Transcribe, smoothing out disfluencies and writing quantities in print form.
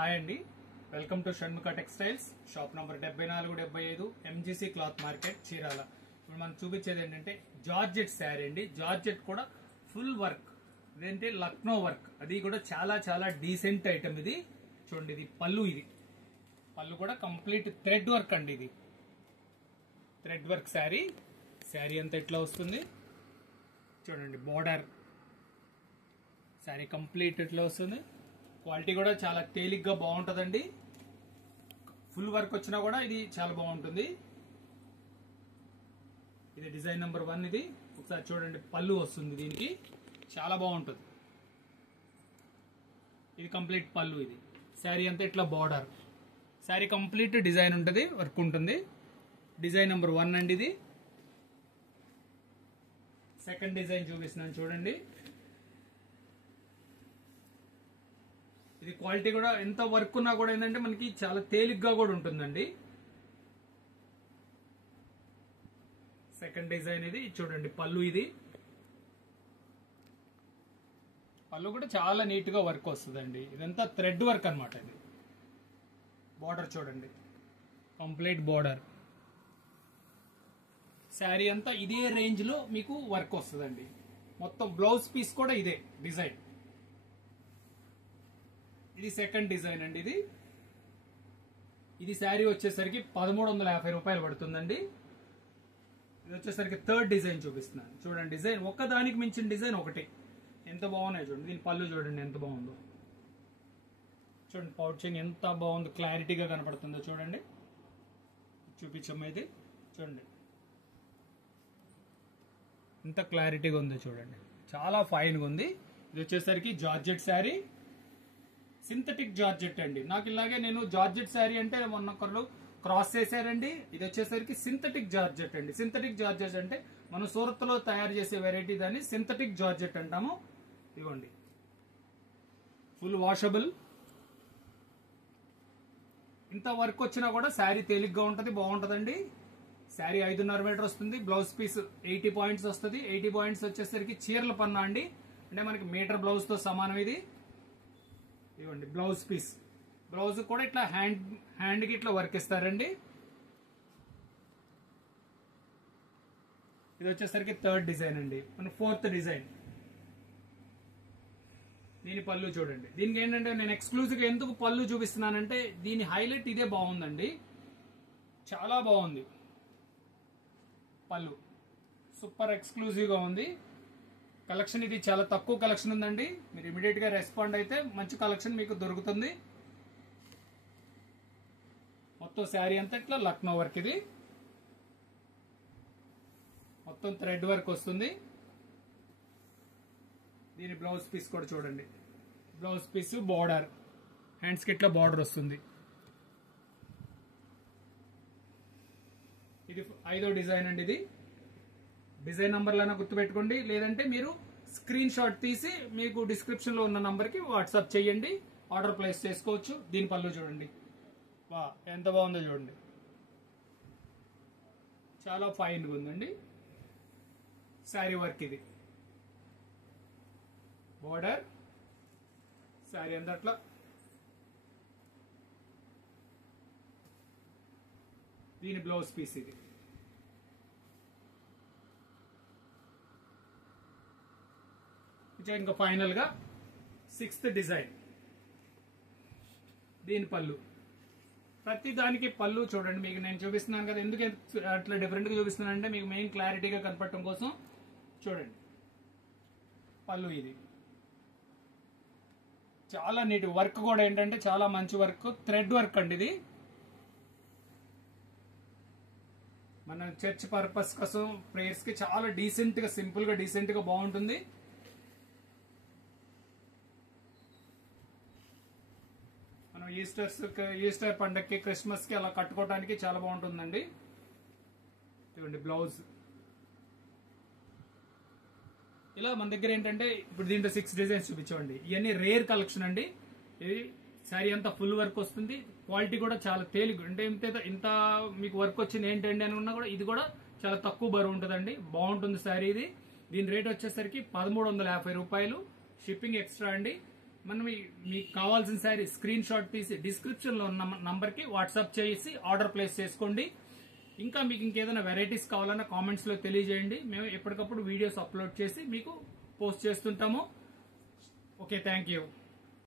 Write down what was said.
Hi అండి, welcome to Shanmukha textiles. Shop number 7475 MGC cloth market, Chirala. ఇప్పుడు మనం చూపించేది ఏంటంటే జార్జెట్ శారీ అండి. జార్జెట్ కూడా ఫుల్ వర్క్, ఇదేంటే లక్నో వర్క్, అది కూడా చాలా చాలా డీసెంట్ ఐటమ్. ఇది చూడండి, ఇది పళ్ళు. ఇది పళ్ళు కూడా కంప్లీట్ థ్రెడ్ వర్క్ అండి. ఇది థ్రెడ్ వర్క్ శారీ. శారీ అంతా ఇట్లా వస్తుంది చూడండి. బోర్డర్ శారీ కంప్లీట్ ఇట్లా వస్తుంది. క్వాలిటీ కూడా చాలా తేలిగ్గా బాగుంటుందండి. ఫుల్ వర్క్ వచ్చినా కూడా ఇది చాలా బాగుంటుంది. ఇది డిజైన్ నెంబర్ 1. ఇది ఒకసారి చూడండి, పళ్ళు వస్తుంది దీనికి, చాలా బాగుంటుంది. ఇది కంప్లీట్ పళ్ళు. ఇది శారీ అంతా ఇట్లా బార్డర్. శారీ కంప్లీట్ డిజైన్ ఉంటుంది, వర్క్ ఉంటుంది. డిజైన్ నెంబర్ 1 అండి. ఇది సెకండ్ డిజైన్ చూపిస్తున్నాను చూడండి. ఇది క్వాలిటీ కూడా ఎంత వర్క్ ఉన్నా కూడా ఏంటంటే మనకి చాలా తేలిగ్గా కూడా ఉంటుందండి. సెకండ్ డిజైన్ ఇది చూడండి, పళ్ళు. ఇది పళ్ళు కూడా చాలా నీట్ గా వర్క్ వస్తుందండి. ఇదంతా థ్రెడ్ వర్క్ అన్నమాట. ఇది బార్డర్ చూడండి, కంప్లీట్ బార్డర్. శారీ అంతా ఇదే రేంజ్ లో మీకు వర్క్ వస్తుందండి. మొత్తం బ్లౌజ్ పీస్ కూడా ఇదే డిజైన్. ఇది సెకండ్ డిజైన్ అండి. ఇది శారీ వచ్చేసరికి 1350 రూపాయలు పడుతుందండి. ఇది వచ్చేసరికి థర్డ్ డిజైన్ చూపిస్తున్నాను చూడండి. డిజైన్ ఒక్కదానికి మించిన డిజైన్ ఒకటి, ఎంత బాగున్నాయి చూడండి. దీని పళ్ళు చూడండి ఎంత బాగుందో చూడండి. పౌచింగ్ ఎంత బాగుందో, క్లారిటీగా కనపడుతుందో చూడండి. చూపించమ్మా, ఇది చూడండి ఎంత క్లారిటీగా ఉందో చూడండి, చాలా ఫైన్గా ఉంది. ఇది వచ్చేసరికి జార్జెట్ శారీ, సింథటిక్ జార్జెట్ అండి. నాకు ఇలాగే నేను జార్జెట్ శారీ అంటే మొన్న ఒకరు క్రాస్ చేశారండి. ఇది వచ్చేసరికి సింథటిక్ జార్జెట్ అండి. సింథటిక్ జార్జెట్ అంటే మనం సూరత్ లో తయారు చేసే వెరైటీ, దాన్ని సింథటిక్ జార్జెట్ అంటాము. ఇదిగోండి, ఫుల్ వాషబుల్. ఇంత వర్క్ వచ్చినా కూడా శారీ తేలిగ్గా ఉంటుంది, బాగుంటుందండి. శారీ 5.5 మీటర్ వస్తుంది. బ్లౌజ్ పీస్ 80 పాయింట్స్ వస్తుంది. 80 పాయింట్స్ వచ్చేసరికి చీరల పన్నా అండి, అంటే మనకి మీటర్ బ్లౌజ్ తో సమానం. ఇది ఇవ్వండి బ్లౌజ్ పీస్. బ్లౌజ్ కూడా ఇట్లా హ్యాండ్ కి ఇట్లా వర్క్ ఇస్తారండి. ఇది వచ్చేసరికి థర్డ్ డిజైన్ అండి. మన ఫోర్త్ డిజైన్. దీని పళ్ళు చూడండి. దీనికి ఏంటంటే నేను ఎక్స్క్లూజివ్ గా ఎందుకు పళ్ళు చూపిస్తున్నానంటే దీని హైలైట్ ఇదే బాగుందండి, చాలా బాగుంది. పళ్ళు సూపర్ ఎక్స్క్లూజివ్ గా ఉంది. కలెక్షన్ ఇది చాలా తక్కువ కలెక్షన్ ఉందండి. మీరు ఇమీడియట్ గా రెస్పాండ్ అయితే మంచి కలెక్షన్ మీకు దొరుకుతుంది. మొత్తం శారీ అంతా ఇట్లా లక్నో వర్క్. ఇది మొత్తం థ్రెడ్ వర్క్ వస్తుంది. దీని బ్లౌజ్ పీస్ కూడా చూడండి. బ్లౌజ్ పీస్ బార్డర్, హ్యాండ్స్ కి ఇట్లా బార్డర్ వస్తుంది. ఇది 5వ డిజైన్ అండి. ఇది డిజైన్ నంబర్లైనా గుర్తుపెట్టుకోండి, లేదంటే మీరు స్క్రీన్ షాట్ తీసి మీకు డిస్క్రిప్షన్ లో ఉన్న నంబర్ కి వాట్సాప్ చేయండి, ఆర్డర్ ప్లేస్ చేసుకోవచ్చు. దీని పళ్ళు చూడండి, వా ఎంత బాగుందో చూడండి, చాలా ఫైన్ గా ఉందండి. శారీ వర్క్. ఇది బోర్డర్ శారీ అందట్లా. దీని బ్లౌజ్ పీస్. ఇది ఇంకా ఫైనల్ గా 6th డిజైన్. దీని పళ్ళు. ప్రతి దానికి పళ్ళు చూడండి. మీకు నేను చూపిస్తున్నాను కదా, ఎందుకు అట్లా డిఫరెంట్ గా చూపిస్తున్నాను అంటే మీకు మెయిన్ క్లారిటీగా కనపడటం కోసం. చూడండి పళ్ళు. ఇది చాలా నీట్ వర్క్ కూడా ఏంటంటే చాలా మంచి వర్క్, థ్రెడ్ వర్క్ అండి. ఇది మన చర్చ్ పర్పస్ కోసం, ప్రేయర్స్ కి చాలా డీసెంట్ గా, సింపుల్ గా, డీసెంట్ గా బాగుంటుంది. మనం ఈస్టర్ పండగకి, క్రిస్మస్ కి అలా కట్టుకోవడానికి చాలా బాగుంటుందండి. చూడండి బ్లౌజ్. ఇలా మన దగ్గర ఏంటంటే ఇప్పుడు దీంట్లో 6 డిజైన్స్ చూపించండి. ఇవన్నీ రేర్ కలెక్షన్ అండి. ఇది శారీ అంతా ఫుల్ వర్క్ వస్తుంది. క్వాలిటీ కూడా చాలా తేలిక, అంటే ఇంత మీకు వర్క్ వచ్చింది ఏంటండి అని ఉన్నా కూడా ఇది కూడా చాలా తక్కువ బరువు ఉంటుందండి. బాగుంటుంది శారీ ఇది. దీని రేట్ వచ్చేసరికి 1350 రూపాయలు. షిప్పింగ్ ఎక్స్ట్రా అండి. మనం మీకు కావాల్సిన శారీ స్క్రీన్ షాట్ తీసి డిస్క్రిప్షన్ లో ఉన్న నంబర్ కి వాట్సాప్ చేసి ఆర్డర్ ప్లేస్ చేసుకోండి. ఇంకా మీకు ఇంకేదైనా వెరైటీస్ కావాలన్నా కామెంట్స్ లో తెలియజేయండి. మేము ఎప్పటికప్పుడు వీడియోస్ అప్లోడ్ చేసి మీకు పోస్ట్ చేస్తుంటాము. Okay, thank you.